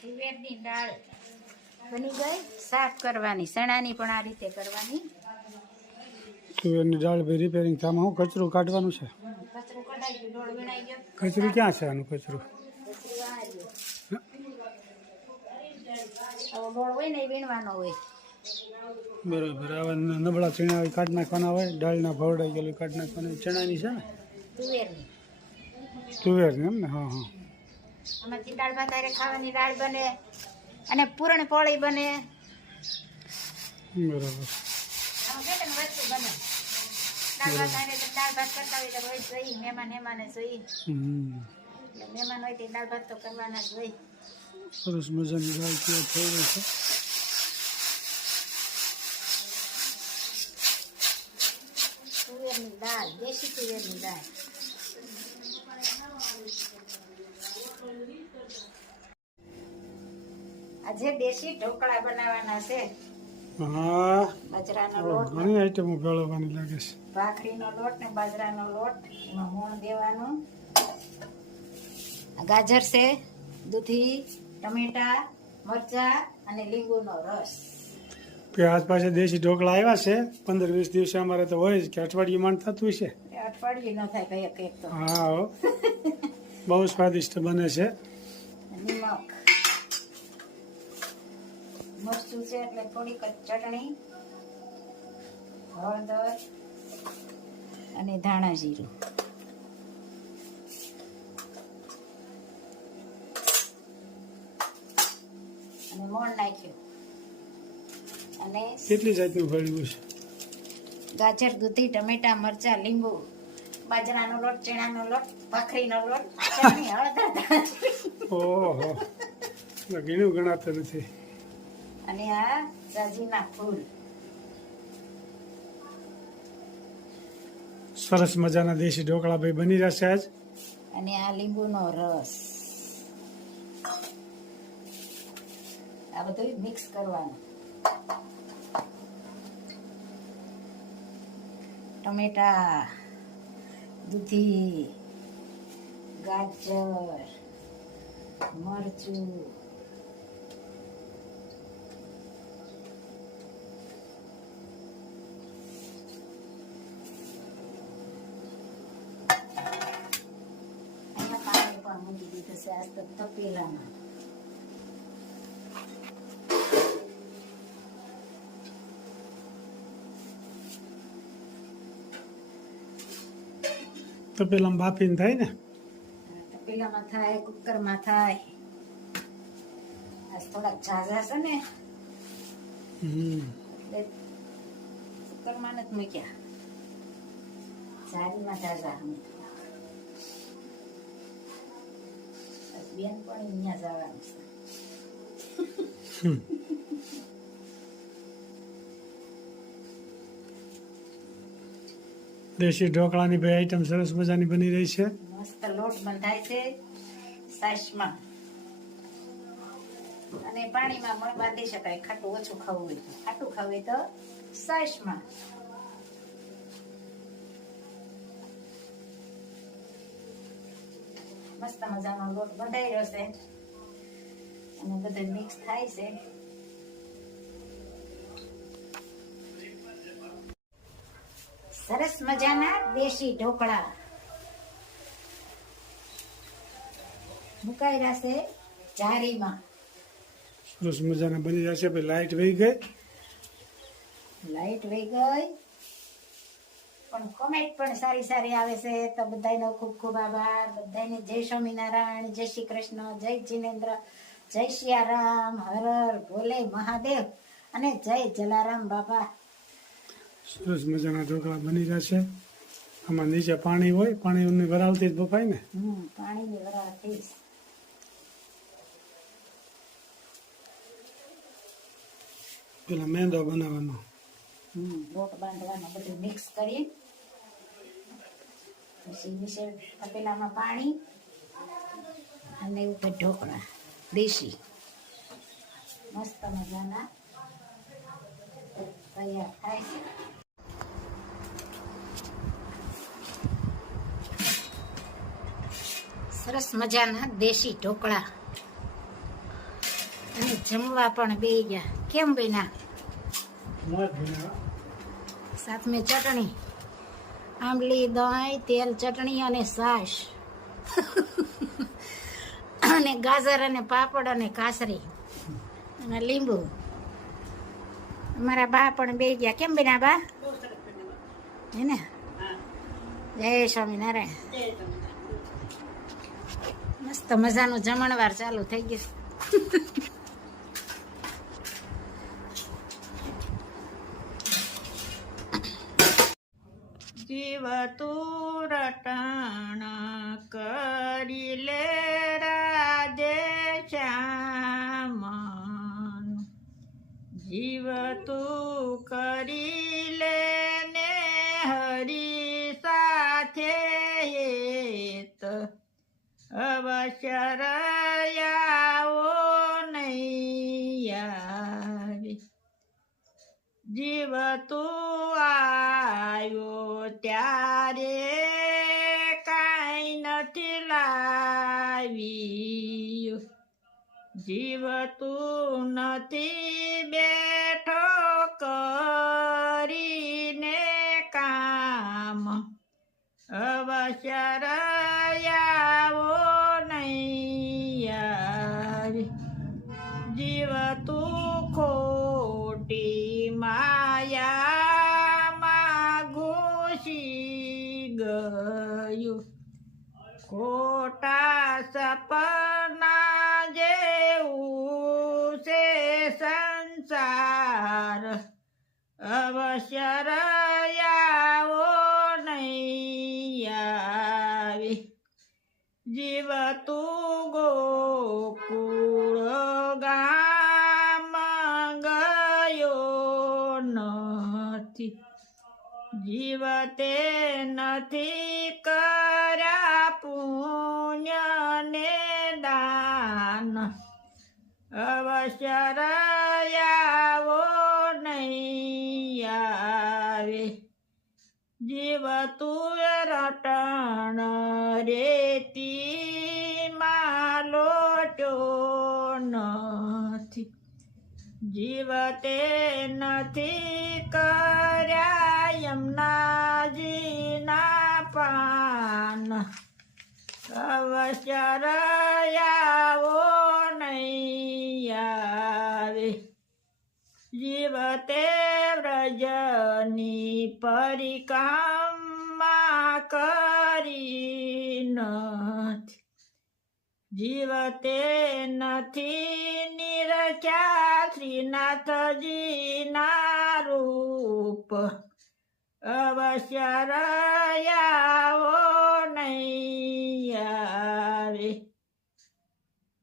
તુવેરની દાળ બની ગઈ. સાફ કરવાની, ચણાની પણ આ રીતે કરવાની. તુવેરની દાળ ભાઈ રિપેરિંગ થામાં હું કચરું કાઢવાનું છે. કચરું કઢાઈ ગયું, ડોળ વીણાઈ ગયો. કચરું ક્યાં છે આનું કચરું? કચરું આ રહ્યું. હવે ડોળ હોય ને એ વીણવાનો હોય. બરોબર. આવા નબળા ચણા કાઢી નાખવાના હોય, દાળના ભવડાઈ ગયેલું કાઢી નાખવાનું. ચણાની છે ને? તુવેરની. તુવેરની એમ ને? હા હા. આમાંથી દાળ ભાત હારે ખાવાની દાળ બને અને પૂરણ પોળી બને. બરોબર. આમાં કેટલી વસ્તુ બને. દાળ ભાત હારે તો દાળ ભાત કરતા હોય તો રોજ જોઈએ, મહેમાને જોઈએ. એટલે મહેમાન હોય તો દાળ ભાત તો કરવાના જ હોય. સરસ મજાની દાળ તૈયાર થઈ ગઈ છે. તુવેરની દાળ, દેશી તુવેરની દાળ. આજે દેશી ઢોકળા બનાવવાના છે. હા, બાજરાનો લોટ, ઘણી આઈટમો ભેળવવાની લાગે છે. ભાખરીનો લોટ ને બાજરાનો લોટ, એમાં મોણ દેવાનું. ગાજર છે, દૂધી, ટમેટા, મરચા અને લીંબુનો રસ. આજ પાસે દેશી ઢોકળા આવ્યા છે. 15-20 દિવસે અમારે તો હોય જ કે અઠવાડિયું માંડ થતું હોય છે. અઠવાડિયું ન થાય કઈ એક તો. હા હો. બહુ સ્વાદિષ્ટ બને છે. નિમક, મરચું છે એટલે થોડીક જ ચટણી, હળદર અને ધાણા જીરું. અને મોણ નાખ્યું. અને કેટલી જાતનું ભળ્યું છે? ગાજર, દૂધી, ટમેટા, મરચા, લીંબુ, બાજરાનો લોટ, ચણાનો લોટ, ભાખરીનો લોટ, ચટણી, હળદર, ધાણા જીરું. ઓહો, ઘીણું ગણાતું નથી. અને આ જાજીના ફૂલ. સરસ મજાના દેશી ઢોકળા ભાઈ બની જશે આજ. અને આ લીંબુનો રસ. આ બધું મિક્સ કરવાનું. ટમેટા, દૂધી, ગાજર, મરચું, અહીંયા પાણી પણ મૂકી દીધું છે આજ તો તપેલામાં. તો પેલા બાફીને થાય ને? તપેલામાં થાય, કુકરમાં થાય. આજ થોડાક ઝાઝા છે ને એટલે કુકરમાં નથી મૂક્યા. જારીમાં ઝાઝા. બેન પણ અહીંયા જવાનું છે. દેશી ઢોકળાની ભાઈ આઈટમ સરસ મજાની બની રહી છે. મસ્ત લોટ બંધાય છે સાસમાં. અને પાણીમાં પણ બાંધી શકાય. ખાટું ઓછું ખાવું હોય તો, ખાટું ખાવું હોય તો સાસમાં. મસ્ત મજાનો લોટ બંધાઈ રહ્યો છે અને બધું મિક્સ થાય છે. સરસ મજાના દેશી ઢોકળા મુકાઈ રહેશે જારીમાં. સરસ મજાના બની જશે. ભાઈ લાઈટ વહી ગઈ. લાઈટ વહી ગઈ પણ કોમેન્ટ પણ સારી સારી આવે છે. તો બધાનો ખૂબ ખૂબ આભાર. બધાને જય સ્વામિનારાયણ, જય શ્રી કૃષ્ણ, જય જીનેન્દ્ર, જય સિયારામ, હર હર ભોલે મહાદેવ અને જય જલારામ બાપા. સરસ મજાના ઢોકળા બની જશે. આમાં નીચે પાણી હોય, પાણીની વરાળથી જ બફાય ને? પાણીની વરાળથી. પેલા મેંદો બનાવવાનો. લોટ બાંધવાનો. બધું મિક્સ કરી પછી નીચે તપેલામાં પાણી અને ઉપર ઢોકળા દેશી મસ્ત મજાના તૈયાર થાય છે. સરસ મજાના દેશી ઢોકળા અને જમવા પણ બેસી ગયા. કેમ બેના? મોજ ભીના. સાથ મેં ચટણી, આંબલી, દહીં, તેલ, ચટણી અને છાશ અને ગાજર અને પાપડ અને કાસરી અને લીંબુ. અમારા બા પણ બે ગયા. કેમ બેના બા? હે ને? જય સ્વામિનારાયણ. મસ્ત મજાનું જમણવાર ચાલુ થઈ ગયું. જીવ તું રટણ કરી લે રાજે શ્યામ, જીવ તું કરી લે ને હરી સાથે હેત, અવશ્ય રયાવો નહીં આવે. જીવ તું આવ્યો ત્યારે કાંઈ નથી લાવ્યું, જીવ તું નથી બેઠો કરીને કામ, અવશ્ય રયાવો નહીં આવે. જીવ તું ખોટી માયામાં ઘૂસી ગયું, ખોટા સપના જેવું છે સંસાર, અવશ્ય રયાવો નહીં આવે. જીવ તું ગોકુળ ગામ ગયો નથી, જીવ તે નથી કર્યા પુણ્ય ને દાન, અવશ્ય રયાવો નહીં આવે. જીવ તું રટણ રેતીમાં લોટ્યો નથી, જીવ તે નથી કર્યા યમુનાજીના પાન, અવશ્ય રયાવો નહીં આવે. જીવ તે વ્રજની પરિક્રમા કરી નથી, જીવ તે નથી નિરખ્યા શ્રીનાથજીના રૂપ, અવશ્ય રયાવો નહીં આવે.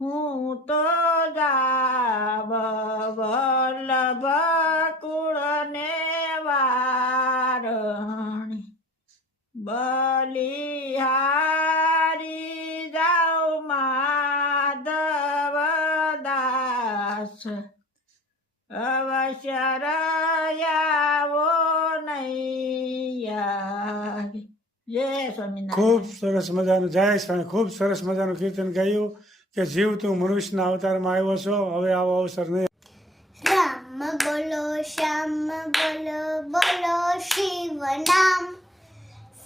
હું તો જાવ વલ્લભ કુળને વારણી, બલિહારી જાઉ માધવ દાસ, અવશ્ય રયાવો નહીં આવે. જય સ્વામિનારાયણ. ખૂબ સરસ મજાનું જય સ્વામી. ખૂબ સરસ મજાનું કીર્તન ગાયું કે જીવ તું મનુષ્યના અવતારમાં આવ્યો છો, હવે આવો અવસર નહીં. રામ બોલો શ્યામ બોલો બોલો શિવ નામ,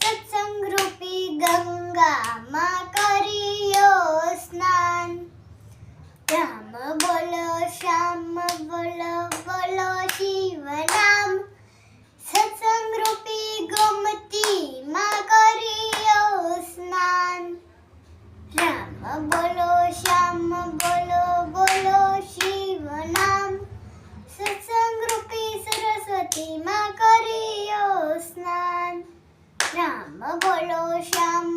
સત્સંગ રૂપી ગંગામાં કર્યો સ્નાન. રામ બોલો શ્યામ બોલો બોલો શિવ નામ, સત્સંગ રૂપી ગોમતીમાં કર્યો સ્નાન. રામ બોલો શ્યામ બોલો બોલો શિવ નામ, સત્સંગ રૂપી સરસ્વતીમાં કર્યો સ્નાન. રામ બોલો શ્યામ